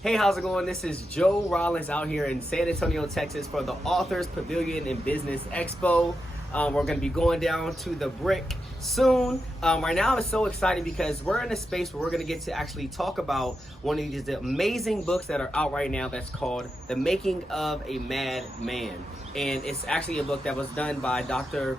Hey, how's it going? This is Joe Rollins out here in San Antonio, Texas for the Authors Pavilion and Business Expo. We're going to be going down to the Brick soon. Right now it's so exciting because we're in a space where we're going to get to actually talk about one of these amazing books that are out right now that's called The Making of a Mad Man. And it's actually a book that was done by Dr.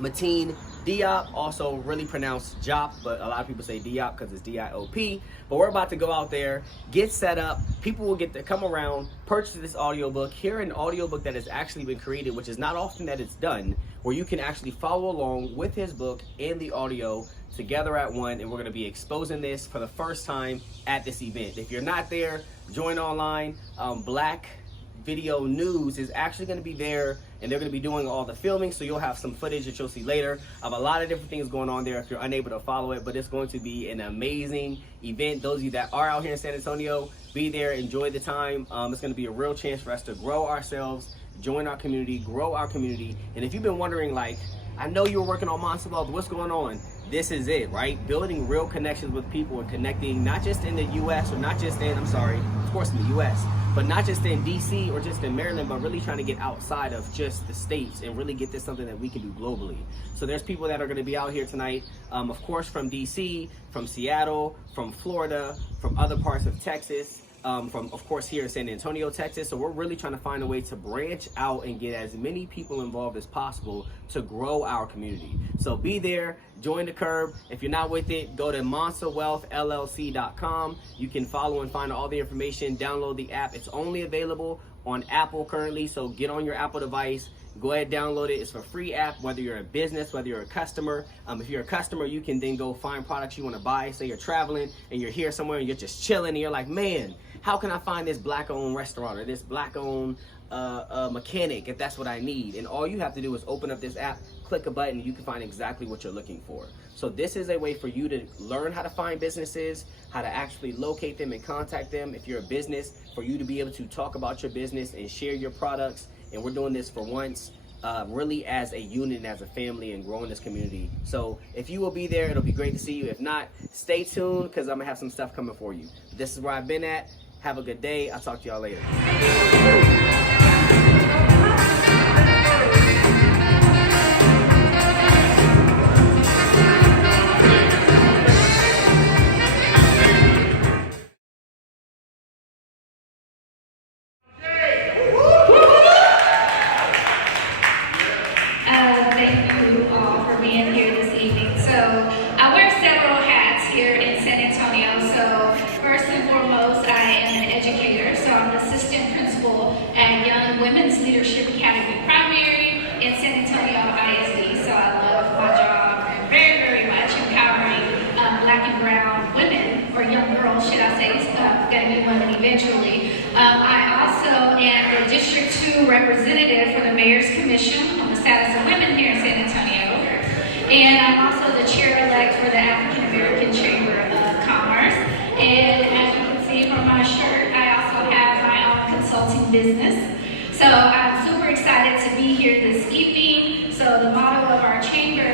Mateen Diop, also really pronounced Jop, but a lot of people say Diop because it's D-I-O-P. But we're about to go out there, get set up. People will get to come around, purchase this audiobook, hear an audiobook that has actually been created, which is not often that it's done, where you can actually follow along with his book and the audio together at one, and we're going to be exposing this for the first time at this event. If you're not there, join online. Black Video News is actually going to be there, and they're going to be doing all the filming, so you'll have some footage that you'll see later of a lot of different things going on there if you're unable to follow it. But it's going to be an amazing event. Those of you that are out here in San Antonio, be there, enjoy the time. It's going to be a real chance for us to grow ourselves, join our community, grow our community. And if you've been wondering, like, I know you were working on Monster Wealth, what's going on? This is it, right? Building real connections with people and connecting not just in the U.S. or not just in, of course in the U.S., but not just in D.C. or just in Maryland, but really trying to get outside of just the states and really get this something that we can do globally. So there's people that are going to be out here tonight, of course from D.C., from Seattle, from Florida, from other parts of Texas, from, of course, here in San Antonio, Texas. So we're really trying to find a way to branch out and get as many people involved as possible to grow our community. So be there, join the curb. If you're not with it, go to monsterwealthllc.com. You can follow and find all the information, download the app. It's only available on Apple currently, so get on your Apple device. Go ahead, download it. It's a free app, whether you're a business, whether you're a customer. If you're a customer, you can then go find products you want to buy. Say you're traveling and you're here somewhere and you're just chilling and you're like, man, how can I find this black-owned restaurant or this black-owned mechanic if that's what I need? And all you have to do is open up this app, click a button, and you can find exactly what you're looking for. So this is a way for you to learn how to find businesses, how to actually locate them and contact them. If you're a business, for you to be able to talk about your business and share your products. And we're doing this for once, really as a unit and as a family and growing this community. So if you will be there, it'll be great to see you. If not, stay tuned because I'm gonna have some stuff coming for you. This is where I've been at. Have a good day. I'll talk to y'all later. Thank you all for being here this evening. So I wear several hats here in San Antonio. So first and foremost, I am an educator. So I'm an assistant principal at Young Women's Leadership Academy Primary in San Antonio ISD. So I love my job very, very much, empowering black and brown women, or young girls, should I say, going to be women eventually. I also am the District 2 representative for the Mayor's Commission on the Status of Women here in San Antonio. And I'm also the chair-elect for the African American Chamber of Commerce. And as you can see from my shirt, I also have my own consulting business. So I'm super excited to be here this evening. So the motto of our chamber,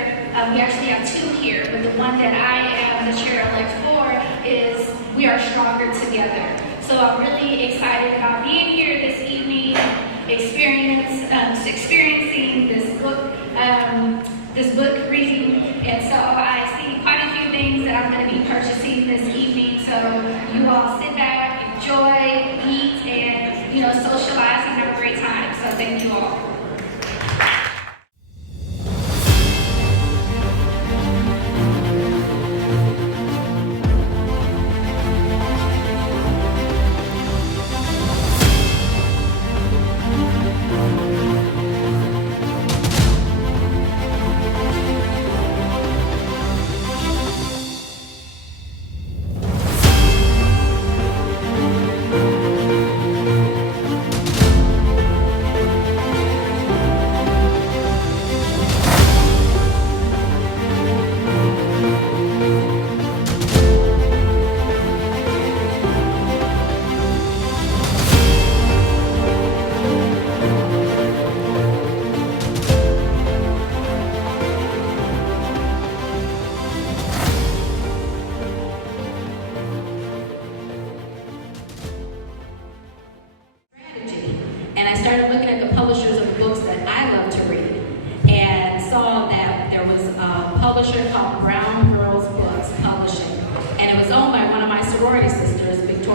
we actually have two here, but the one that I am the chair-elect for is "We are stronger together." So I'm really excited about being here this evening, experiencing this book reading. And so I see quite a few things that I'm going to be purchasing this evening. So you all sit back, enjoy, eat, and socialize and have a great time. So thank you all.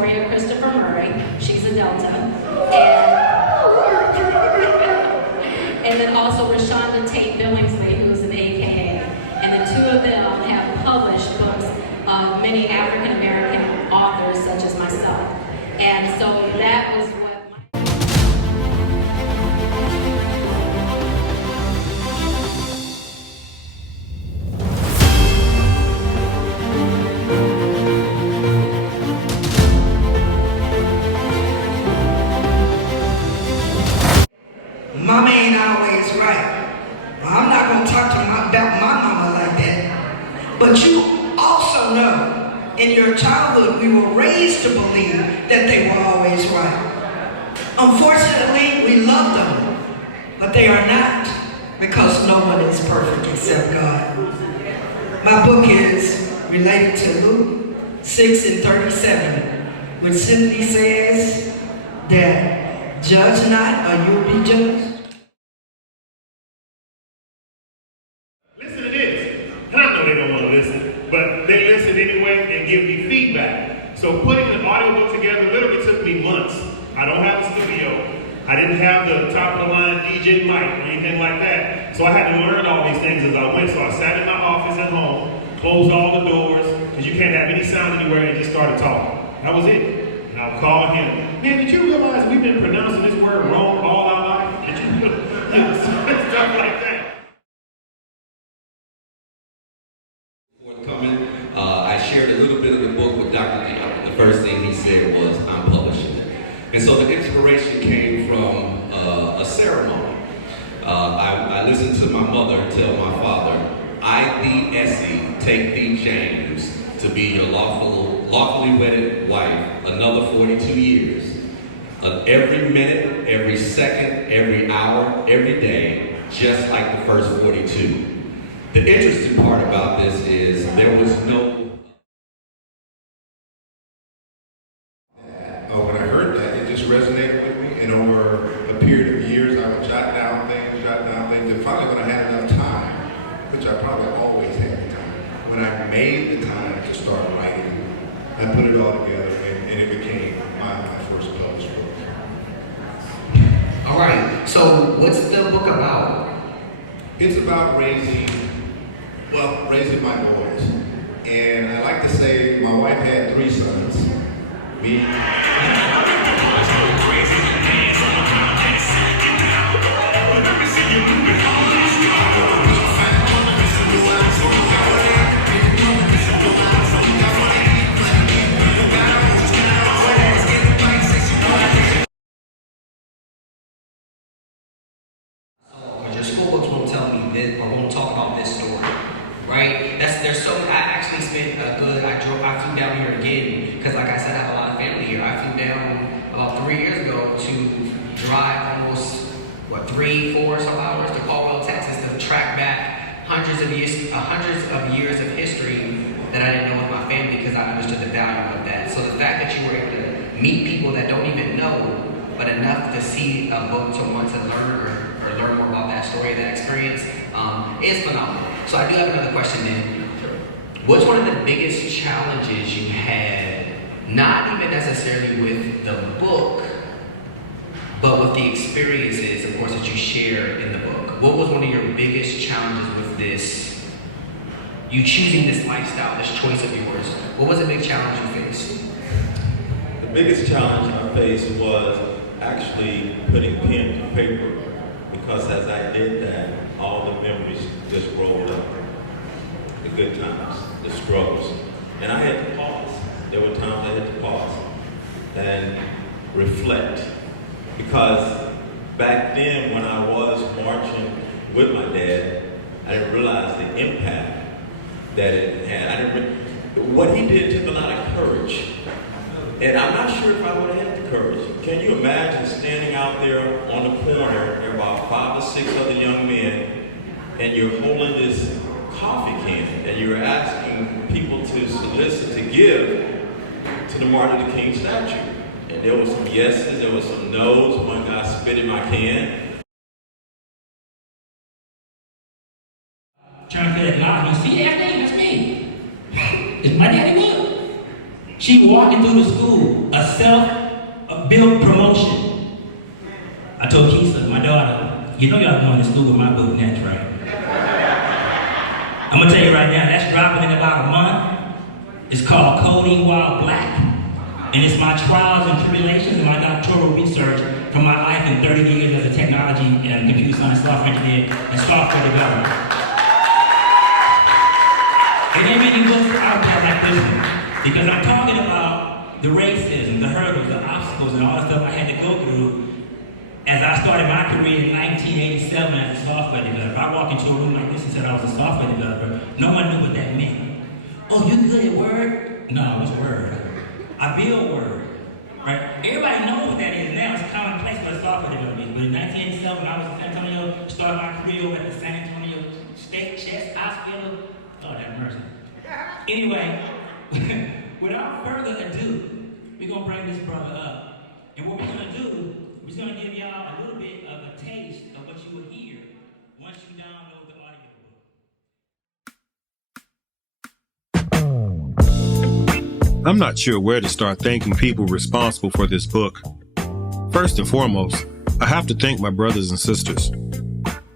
Victoria Christopher Murray. She's a Delta. And then also Rashonda Tate Billingsley, who is an AKA. And the two of them have published books of many African American authors, such as myself. And so that was what Mama ain't always right. Well, I'm not going to talk about my mama like that. But you also know, in your childhood, we were raised to believe that they were always right. Unfortunately, we love them, but they are not, because no one is perfect except God. My book is related to Luke 6:37, which simply says that judge not, or you'll be judged. Listen to this. And I know they don't want to listen, but they listen anyway and give me feedback. So putting an audio book together literally took me months. I don't have a studio. I didn't have the top of the line DJ mic or anything like that. So I had to learn all these things as I went. So I sat in my office at home, closed all the doors, because you can't have any sound anywhere, and just started talking. That was it. And I'll call him. Man, did you realize we've been pronouncing this word wrong all our life? Did you stuff like that? Forthcoming, I shared a little bit of the book with Dr. D. The first thing he said was, I'm publishing it. And so the inspiration came from a ceremony. I listened to my mother tell my father, I thee, Essie, take thee, James, to be your lawfully wedded wife another 42 years. Every minute, every second, every hour, every day, just like the first 42. The interesting part about this is there was no... When I heard that, it just resonated with me, and over a period of years, I would jot down things, and finally when I had enough time, which I probably always had the time, when I made the time to start writing, I put it all together, and it became my first published book. All right, so what's the book about? It's about raising my boys. And I like to say my wife had 3 sons. Me. Your school books won't tell me this, or won't talk about this story, right? I flew down here again, because like I said, I have a lot of family here. I flew down about 3 years ago to drive almost, 3-4 some hours to Caldwell, Texas, to track back hundreds of years of history that I didn't know with my family, because I understood the value of that. So the fact that you were able to meet people that don't even know, but enough to see a book to want to learn or learn more about that story, that experience, is phenomenal. So I do have another question then. What's one of the biggest challenges you had, not even necessarily with the book, but with the experiences, of course, that you share in the book? What was one of your biggest challenges with this, you choosing this lifestyle, this choice of yours? What was a big challenge you faced? The biggest challenge I faced was actually putting pen to paper, because as I did that, all the memories just rolled up. The good times, the struggles. And I had to pause. There were times I had to pause and reflect. Because back then, when I was marching with my dad, I didn't realize the impact that it had. What he did took a lot of courage. And I'm not sure if I would have had the courage. Can you imagine standing out there on the corner, there are about 5 or 6 other young men, and you're holding this coffee can, and you're asking people to solicit, to give to the Martin Luther King statue. And there were some yeses, there were some no's. One guy spit in my can. Trying to feel like, you see that thing? That's me. It's my daddy book. She walking through the school, a school with my book next, right? I'm gonna tell you right now, that's dropping in about a month. It's called Coding While Black. And it's my trials and tribulations and my doctoral research from my life in 30 years as a technology and computer science software engineer and software developer. And there many books out there like this one, because I'm talking about the racism, the hurdles, the obstacles, and all the stuff I had to go through as I started my career in 1987 as a software developer. I walked into a room like this and said I was a software developer. No one knew what that meant. Oh, you good at Word? No, what's Word? I build Word, right? Everybody knows what that is now. It's commonplace for a software developer. But in 1987, when I was in San Antonio, started my career over at the San Antonio State Chest Hospital. Lord have mercy. Anyway, without further ado, we're gonna bring this brother up. And what we're gonna do, we're just gonna give y'all a little bit of a taste of what you will hear once you download the audiobook. I'm not sure where to start thanking people responsible for this book. First and foremost, I have to thank my brothers and sisters.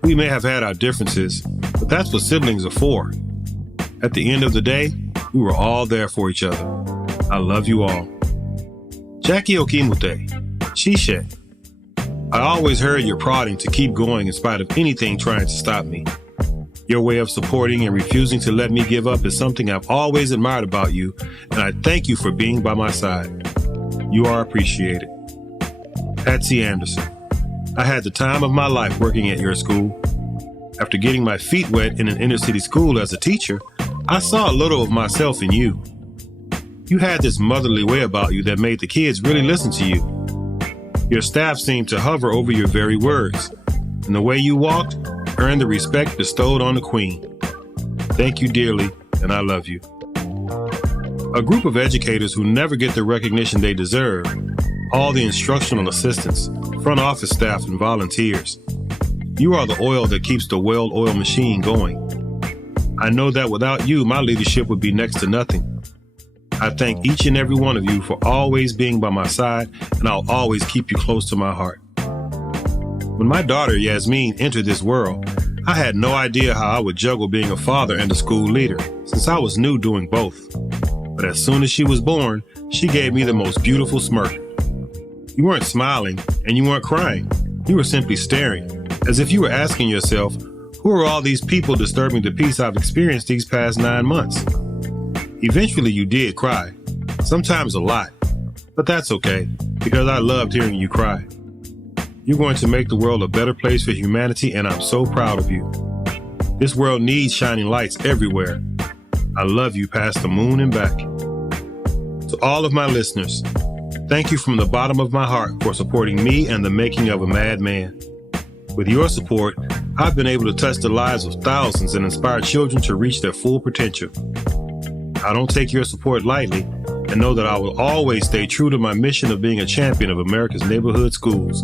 We may have had our differences, but that's what siblings are for. At the end of the day, we were all there for each other. I love you all. Jackie Okimute, Shishe. I always heard your prodding to keep going in spite of anything trying to stop me. Your way of supporting and refusing to let me give up is something I've always admired about you, and I thank you for being by my side. You are appreciated. Patsy Anderson. I had the time of my life working at your school. After getting my feet wet in an inner city school as a teacher, I saw a little of myself in you. You had this motherly way about you that made the kids really listen to you. Your staff seemed to hover over your very words, and the way you walked earned the respect bestowed on the Queen. Thank you dearly, and I love you. A group of educators who never get the recognition they deserve, all the instructional assistants, front office staff, and volunteers. You are the oil that keeps the well-oiled machine going. I know that without you, my leadership would be next to nothing. I thank each and every one of you for always being by my side, and I'll always keep you close to my heart. When my daughter Yasmin entered this world, I had no idea how I would juggle being a father and a school leader, since I was new doing both. But as soon as she was born, she gave me the most beautiful smirk. You weren't smiling, and you weren't crying. You were simply staring, as if you were asking yourself, who are all these people disturbing the peace I've experienced these past 9 months? Eventually you did cry, sometimes a lot, but that's okay, because I loved hearing you cry. You're going to make the world a better place for humanity, and I'm so proud of you. This world needs shining lights everywhere. I love you past the moon and back. To all of my listeners, thank you from the bottom of my heart for supporting me and the making of a madman. With your support, I've been able to touch the lives of thousands and inspire children to reach their full potential. I don't take your support lightly and know that I will always stay true to my mission of being a champion of America's neighborhood schools.